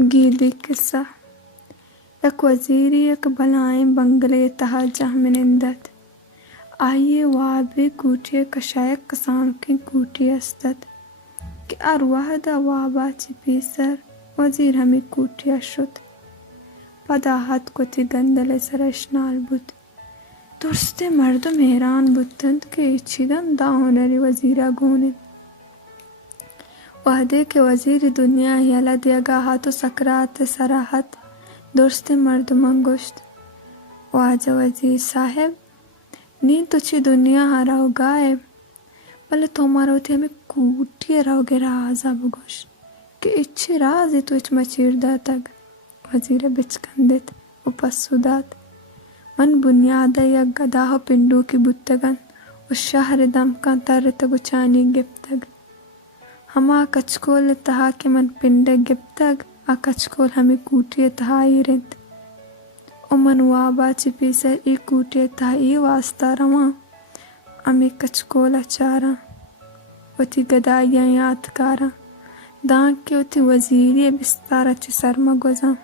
گیدی قصہ۔ یک وزیری یک بلائیں بنگلے تہا جہ منندت آئیے وابے کوٹی کشائک کسان کی کوٹی استت کہ ارواح دا وابا چپیسر وزیر ہمی کوٹی شد پدا حد کتی گندل سر اشنال بود درستے مردم حیران بودند کہ چیدن دا ہنری وزیرہ گونند وحدے کہ وزیر دنیا ہی علد یگاہا تو سکرات سراحت درست مردمان گوشت واجہ وزیر صاحب نی تو چی دنیا ہاں رہو گائے بلے تو ہمارا ہوتی ہمیں کوٹی رہو گے رازا بگوش کہ اچھے رازی تو اچھ مچیر دا تگ وزیر بچکندت و پسو داد من بنیاد یک گداہ پنڈو کی بتگن و شہر دم کن تر تگو چانی گپتگ ہما کچکول تہا کہ من پنڈے گپتگ آ کچکول ہمیں کوٹی تہا ای رند و من وابا چپیسر ای کوٹی تہا ای واسطہ رواں ہمیں کچکول چاراں وتی گدائیاں یاد کاراں دان کہ وتی وزیری بستارہ چی سرما گوزاں